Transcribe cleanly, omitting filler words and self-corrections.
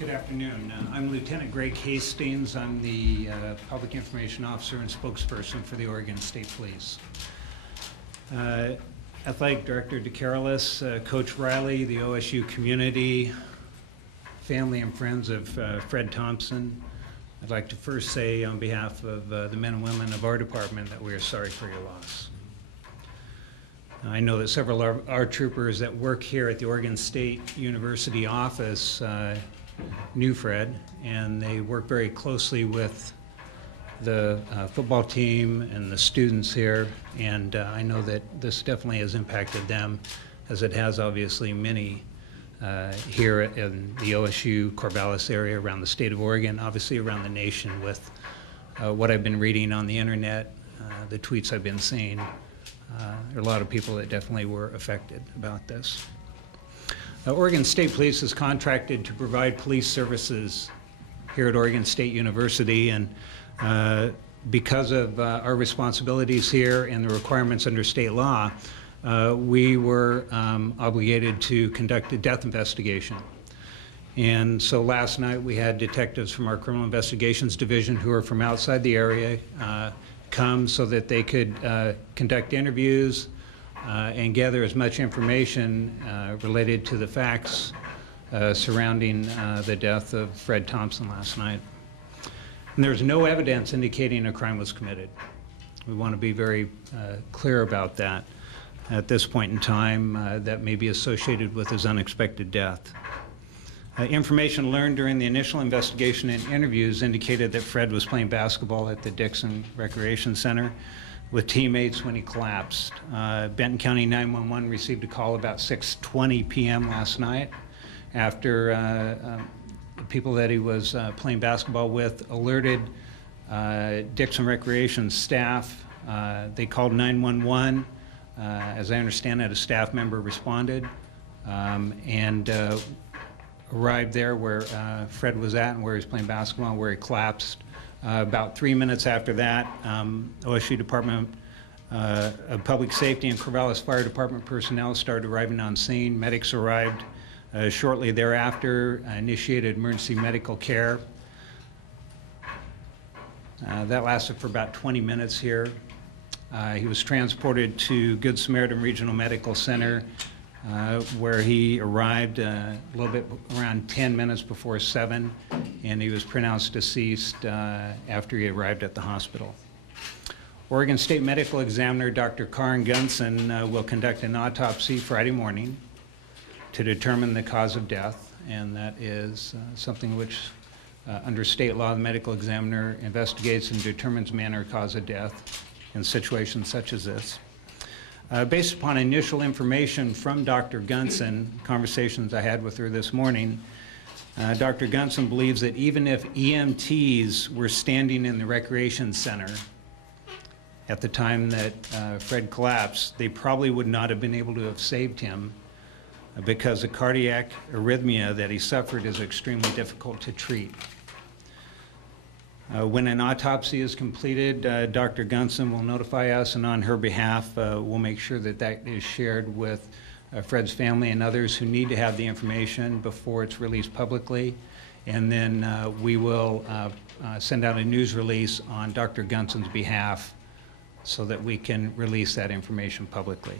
Good afternoon. I'm Lieutenant Greg Hastings. I'm the Public Information Officer and spokesperson for the Oregon State Police. Athletic Director DeCarolis, Coach Riley, the OSU community, family and friends of Fred Thompson, I'd like to first say on behalf of the men and women of our department that we are sorry for your loss. I know that several of our troopers that work here at the Oregon State University office knew Fred, and they work very closely with the football team and the students here, and I know that this definitely has impacted them, as it has obviously many here in the OSU Corvallis area, around the state of Oregon, obviously around the nation, with what I've been reading on the internet, the tweets I've been seeing. There are a lot of people that definitely were affected about this. Oregon State Police is contracted to provide police services here at Oregon State University, and because of our responsibilities here and the requirements under state law, we were obligated to conduct a death investigation. And so last night we had detectives from our Criminal Investigations Division who are from outside the area come so that they could conduct interviews and gather as much information related to the facts surrounding the death of Fred Thompson last night. And there's no evidence indicating a crime was committed. We want to be very clear about that at this point in time that may be associated with his unexpected death. Information learned during the initial investigation and interviews indicated that Fred was playing basketball at the Dixon Recreation Center with teammates when he collapsed. Benton County 911 received a call about 6:20 p.m. last night after the people that he was playing basketball with alerted Dixon Recreation staff. They called 911. As I understand it, a staff member responded and arrived there where Fred was at and where he was playing basketball and where he collapsed. About 3 minutes after that, OSU Department of Public Safety and Corvallis Fire Department personnel started arriving on scene. Medics arrived shortly thereafter, initiated emergency medical care. That lasted for about 20 minutes here. He was transported to Good Samaritan Regional Medical Center, where he arrived a little bit around 10 minutes before 7, and he was pronounced deceased after he arrived at the hospital. Oregon State Medical Examiner Dr. Karen Gunson will conduct an autopsy Friday morning to determine the cause of death, and that is something which under state law the medical examiner investigates and determines manner or cause of death in situations such as this. Based upon initial information from Dr. Gunson, conversations I had with her this morning, Dr. Gunson believes that even if EMTs were standing in the recreation center at the time that Fred collapsed, they probably would not have been able to have saved him because the cardiac arrhythmia that he suffered is extremely difficult to treat. When an autopsy is completed, Dr. Gunson will notify us, and on her behalf, we'll make sure that that is shared with Fred's family and others who need to have the information before it's released publicly. And then we will send out a news release on Dr. Gunson's behalf so that we can release that information publicly.